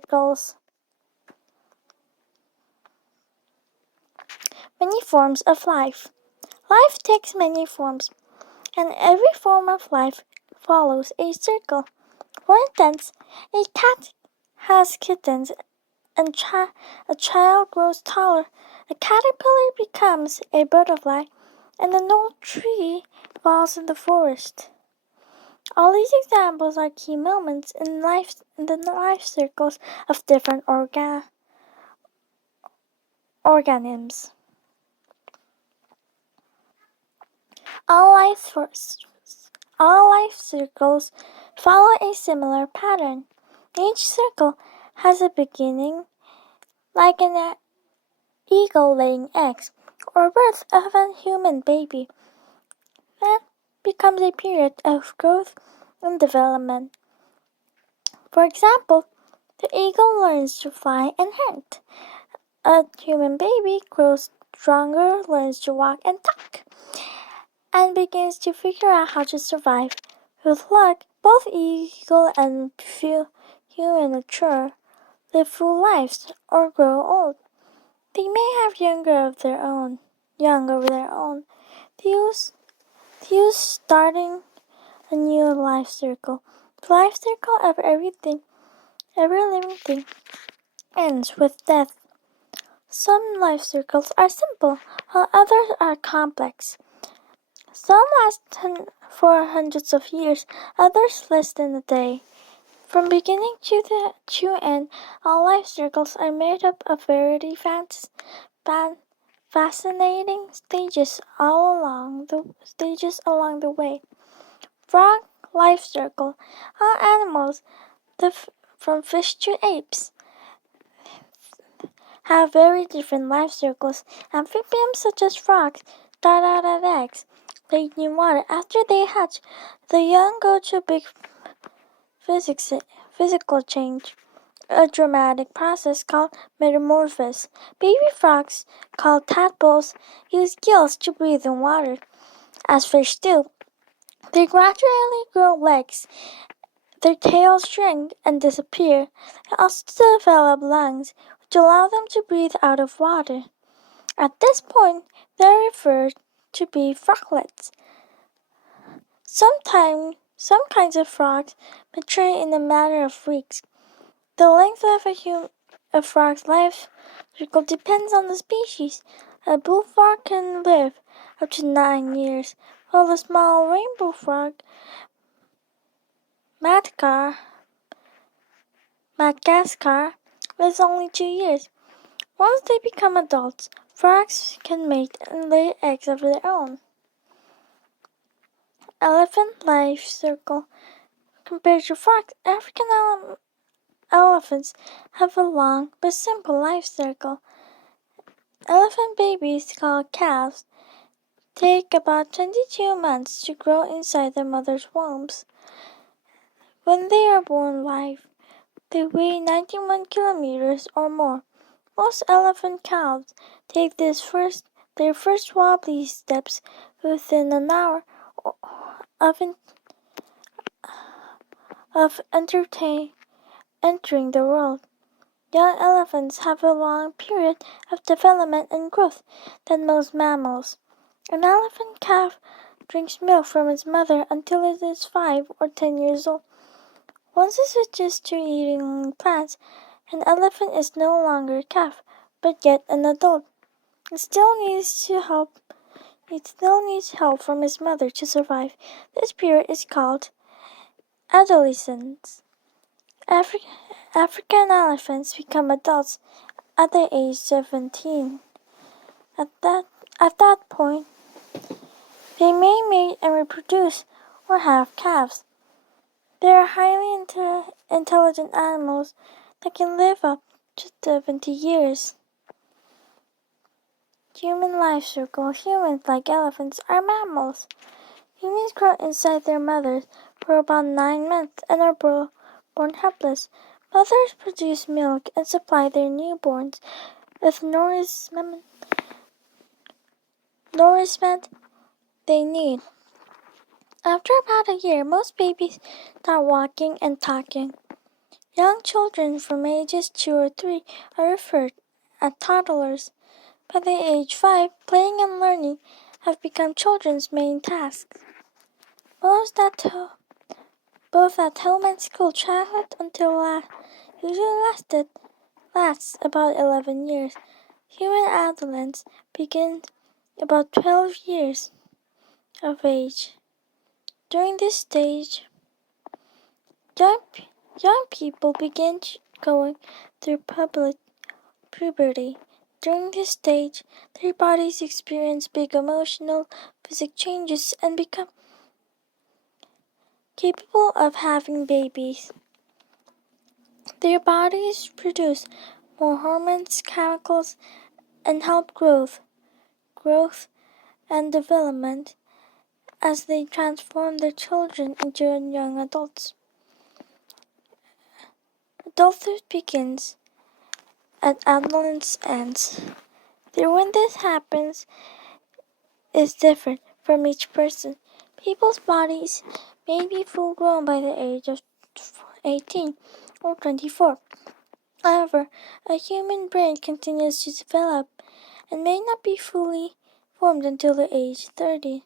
circles. Many forms of life. Life takes many forms, and every form of life follows a circle. For instance, a cat has kittens, and a child grows taller. A caterpillar becomes a butterfly, and an old tree falls in the forest. All these examples are key moments in the life circles of different organisms. All life circles follow a similar pattern. Each circle has a beginning, like an eagle laying eggs, or birth of a human baby. Then becomes a period of growth and development. For example, the eagle learns to fly and hunt. A human baby grows stronger, learns to walk and talk, and begins to figure out how to survive. With luck, both eagle and human mature, live full lives, or grow old. They may have young of their own. These starting a new life circle. The life circle of every living thing, ends with death. Some life circles are simple, while others are complex. Some last for hundreds of years, others less than a day. From beginning to end, all life circles are made up of very fascinating stages along the way. Frog life circle. All animals, from fish to apes, have very different life circles. Amphibians such as frogs start out as eggs, laid in water. After they hatch, the young go through big physical change, a dramatic process called metamorphosis. Baby frogs, called tadpoles, use gills to breathe in water, as fish do. They gradually grow legs, their tails shrink and disappear. They also develop lungs, which allow them to breathe out of water. At this point, they are referred to be froglets. Some kinds of frogs mature in a matter of weeks. The length of a frog's life cycle depends on the species. A bullfrog can live up to 9 years, while the small rainbow frog, Madagascar, lives only 2 years. Once they become adults, frogs can mate and lay eggs of their own. Elephant life circle. Compared to frogs, African elephants have a long but simple life circle. Elephant babies, called calves, take about 22 months to grow inside their mother's wombs. When they are born live, they weigh 91 kilograms or more. Most elephant calves take their first wobbly steps within an hour of entering the world. Young elephants have a long period of development and growth than most mammals. An elephant calf drinks milk from its mother until it is 5 or 10 years old. Once it switches to eating plants, an elephant is no longer a calf, but yet an adult. It still needs help from its mother to survive. This period is called adolescence. African elephants become adults at the age 17. At that point, they may mate and reproduce or have calves. They are highly intelligent animals that can live up to 70 years. Human life circle. Humans, like elephants, are mammals. Humans grow inside their mothers for about 9 months and are born helpless. Mothers produce milk and supply their newborns with nourishment they need. After about a year, most babies start walking and talking. Young children from ages 2 or 3 are referred as toddlers. By the age 5, playing and learning have become children's main tasks. Both at home and school, childhood usually lasts about 11 years. Human adolescence begins about 12 years of age. During this stage, young people begin going through puberty. During this stage, their bodies experience big emotional, physical changes and become capable of having babies. Their bodies produce more hormones, chemicals, and help growth and development as they transform their children into young adults. Adulthood begins as adolescence ends. When this happens is different from each person. People's bodies may be full grown by the age of 18 or 24. However, a human brain continues to develop and may not be fully formed until the age 30.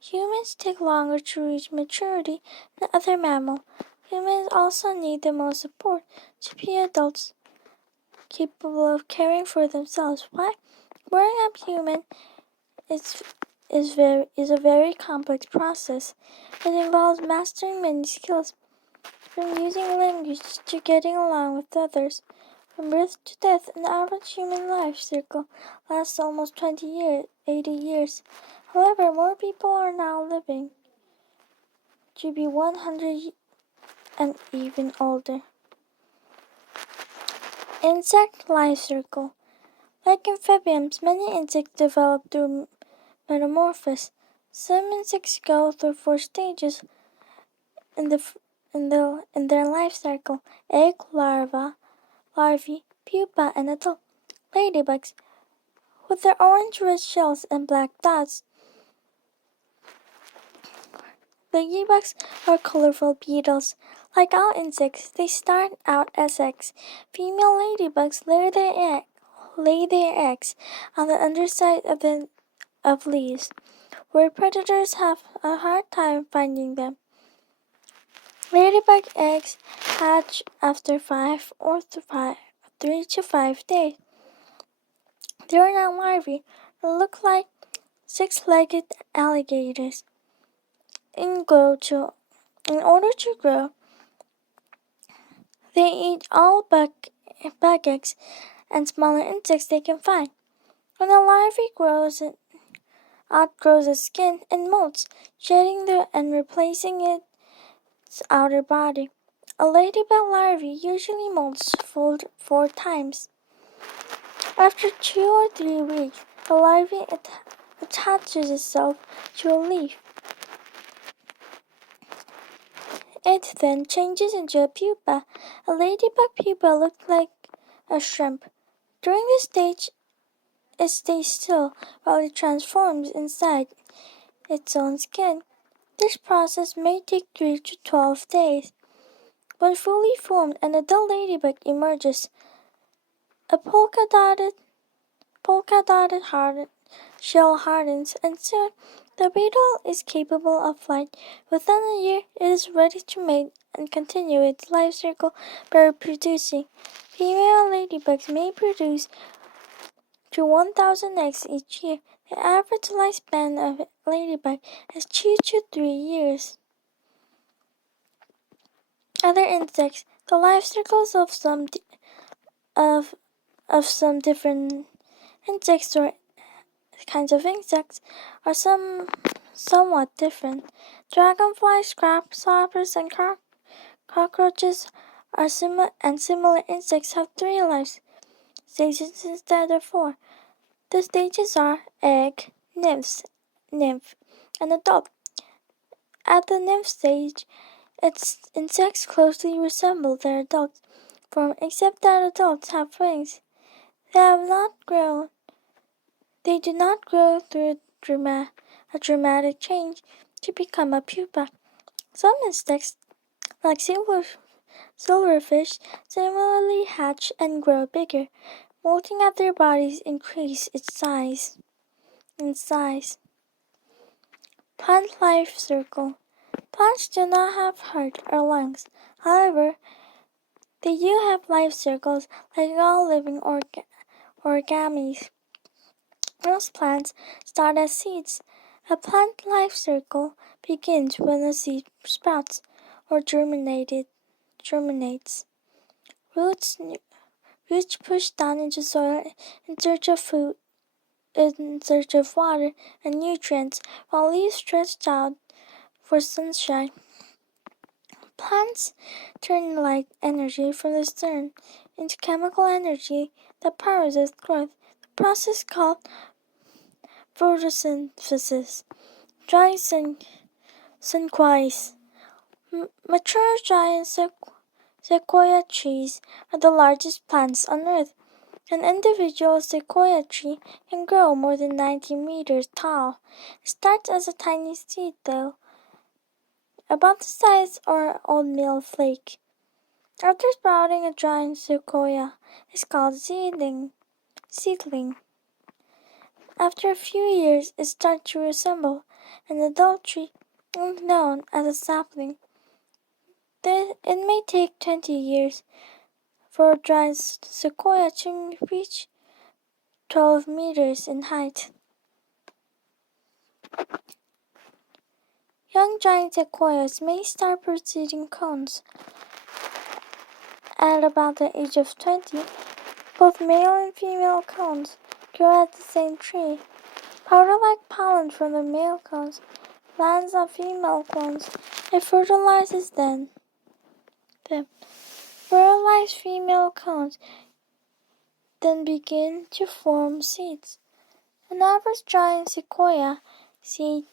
Humans take longer to reach maturity than other mammals. Humans also need the most support to be adults capable of caring for themselves. Why? Growing up human is a very complex process. It involves mastering many skills, from using language to getting along with others. From birth to death, an average human life cycle lasts almost 80 years. However, more people are now living to be 100 and even older. Insect life cycle. Like amphibians, many insects develop through metamorphosis. Some insects go through 4 stages in their life cycle: egg, larvae, pupa, and adult. Ladybugs, with their orange red shells and black dots. Ladybugs are colorful beetles. Like all insects, they start out as eggs. Female ladybugs lay their eggs on the underside of leaves, where predators have a hard time finding them. Ladybug eggs hatch after 3 to 5 days. They are not larvae and look like 6-legged alligators. In order to grow, they eat all bug eggs and smaller insects they can find. When a larvae outgrows its skin and molts, shedding and replacing its outer body. A ladybug larvae usually molts 4 times. After 2 or 3 weeks, the larvae attaches itself to a leaf. It then changes into a pupa. A ladybug pupa looks like a shrimp. During this stage, it stays still while it transforms inside its own skin. This process may take 3 to 12 days. When fully formed, an adult ladybug emerges. A polka-dotted shell hardens, and soon the beetle is capable of flight. Within a year, it is ready to mate and continue its life cycle by reproducing. Female ladybugs may produce to 1,000 eggs each year. The average lifespan of a ladybug is 2 to 3 years. Other insects. The life cycles of some different insects or kinds of insects are somewhat different. Dragonflies, grasshoppers, and cockroaches are similar insects have 3 life stages instead of 4. The stages are egg, nymph, and adult. At the nymph stage, its insects closely resemble their adult form, except that adults have wings. They do not grow through a dramatic change to become a pupa. Some insects, Like silverfish, similarly hatch and grow bigger, molting as their bodies increase in size. Plant life cycle. Plants do not have heart or lungs. However, they do have life cycles like all living organisms. Most plants start as seeds. A plant life cycle begins when a seed sprouts or germinates. Roots push down into soil in search of food, in search of water and nutrients, while leaves stretch out for sunshine. Plants turn light energy from the sun into chemical energy that powers its growth, the process called photosynthesis. Giant sequoias. Mature giant sequoia trees are the largest plants on Earth. An individual sequoia tree can grow more than 90 meters tall. It starts as a tiny seed, though, about the size of an oatmeal flake. After sprouting, a giant sequoia is called seedling. After a few years, it starts to resemble an adult tree known as a sapling. It may take 20 years for a giant sequoia to reach 12 meters in height. Young giant sequoias may start producing cones. At about the age of 20, both male and female cones grow at the same tree. Powder-like pollen from the male cones lands on female cones and fertilizes them. Fertilized female cones then begin to form seeds. An average giant sequoia seed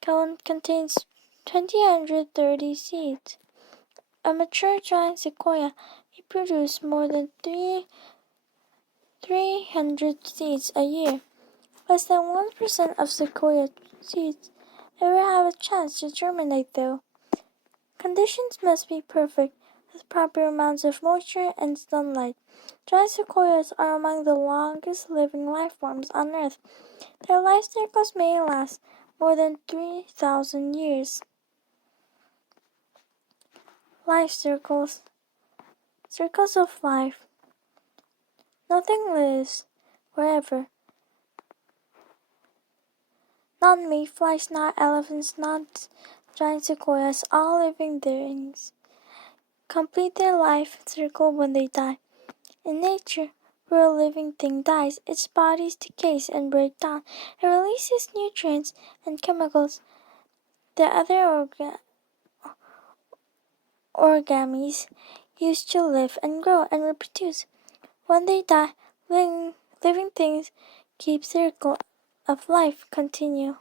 cone contains 230 seeds. A mature giant sequoia may produce more than 300 seeds a year. Less than 1% of sequoia seeds ever have a chance to germinate, though. Conditions must be perfect, with proper amounts of moisture and sunlight. Giant sequoias are among the longest living life forms on Earth. Their life cycles may last more than 3,000 years. Life circles. Circles of life. Nothing lives forever. Not mayflies, not elephants, not giant sequoias, all living beings complete their life cycle when they die. In nature, where a living thing dies, its body decays and breaks down. It releases nutrients and chemicals that other organisms use to live and grow and reproduce. When they die, living things keep the cycle of life continue.